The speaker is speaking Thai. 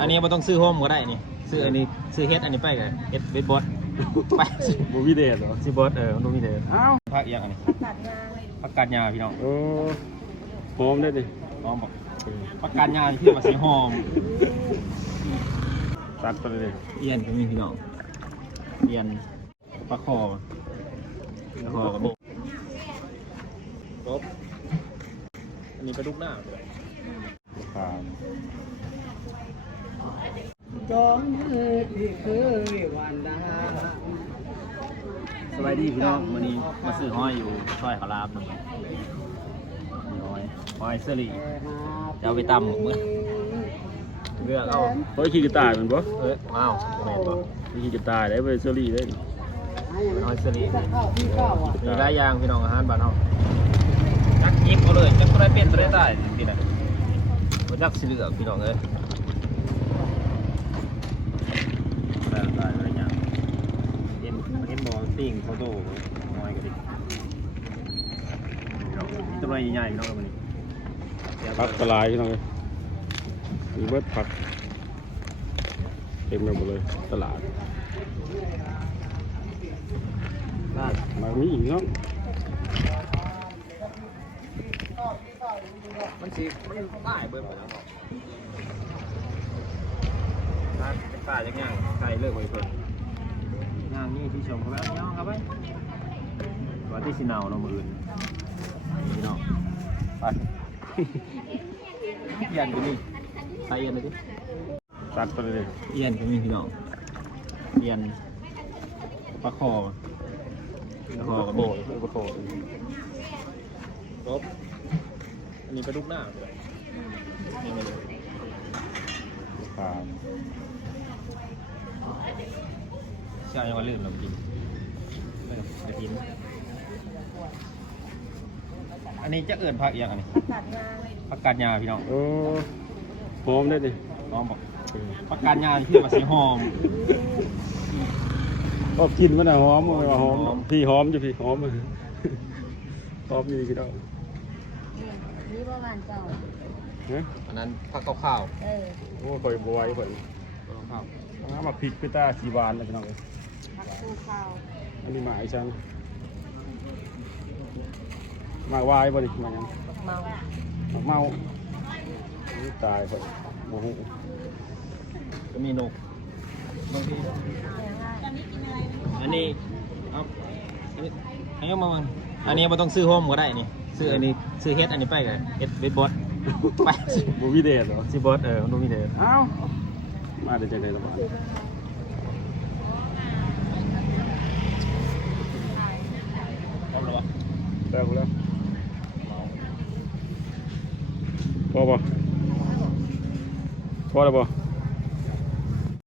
อันนี้ไม่ต้องซื้อโฮมก็ได้นี่ ซื้ออันนี้ซื้อเฮ็ดอันนี้ไปกันเฮ็ดเวทบอสไปบ่มีเดชเหรอซื้อบอสเออมันดูมีเด้ออ้าวผักอีกอย่างอันนี้ผักกาดยาพี่น้องเออหอมได้ดิน้องบอกผักกาดยาที่มาสีหอมตัดไปเลยดิเอียนก็มีพี่น้องเอียนปลาคอปลาคอกับมีครบอันนี้ปลาดุกหน้าด้วยครับ จอมมือที่เคยหวานดาสบายดีพี่น้องวันนี้มาซื้อห้อยอยู่ซอยขาวหลามหนึ่งห้อยห้อยเสลีจะเอาไปตำมื้อเลือกเอาเฮ้ยขี้กระต่ายมันบ่เอ้ยว้าวแม่นบ่ขี้กระต่ายได้ไปเซอรี่ได้เป็นห้อยเสลีข้าวพี่ข้าวอะมีหลายอย่างพี่น้องอาหารบ้านเฮาจักหยิบเอาเลยจักตัวใดเป็นตัวใดตายพี่น่ะบ่จักสิเลือกพี่น้องเอ้ยได้ได้หลายอย่างเห็นเห็ นบ่ปิ้งโต้น้อยก็ดิพี่น้องตัวใหญ่ใหญ่ๆพี่น้องเอ้ยมื้อนี้ผักกระลายพี่น้องเลยมีเบิดผักเต็มไปหมดเลยตลาดลาดมามีอีกเนาะมันสิมันป้ายเบิ่งไปแล้วเนาะลาดเป็นป้ายจักอย่างใส่เลิกไว้เพิ่น ย่างนี่ที่ชมเขาแล้วย่างครับไปว่าที่สิหนาวเนาะมื้ออื่นนี่พี่น้องไปเอียนก็มีใส่เอียนเลยดิตัดไปเลยดิเอียนก็มีพี่น้องเอียนปลาคอปลาคอก็โคมีตรโคตรครบอันนี้ปลาดุกหน้าด้วยนี่ไม่เลยครับ ใช่ยังว่าลืมเรากินไม่หรอกไปกิน อันนี้จะเอื่นผักอีกอย่างอันนี้ผักกาดยาพี่น้องเออหอมได้ดิน้องบอกผักกาดยาที่มาสีหอมก็กินมันน่ะหอมเออหอมหอมพี่หอมจ้ะพี่หอมหอมนี่พี่น้องนี่ประมาณเจ้าฮะอันนั้นผักข้าวเออโอ้ข่อยบไหวข่อยๆข้าวเอามาพริกไปตาสีหวานเลยพี่น้อง เลยผักคูข้าวอันนี้หมายจังหมากวายบ่นี่หมากหยังเมาหมากเมานี่ตายข่อยโมโหก็มีนกบางทีอันนี้เอาอันนี้อันนี้มามันอันนี้ไม่ต้องซื้อโฮมก็ได้นี่ซื้ออันนี้ซื้อเฮ็ดอันนี้ไปกันเฮ็ดเวทบอสไปบูวิเดชเหรอซื้อบอสเออมันดูมีเด้อเอ้ามาได้จังไดล่ะบ้าน พร้อมแล้ววะ แล้วแล้ว พอป่ะพอแล้วป่ะ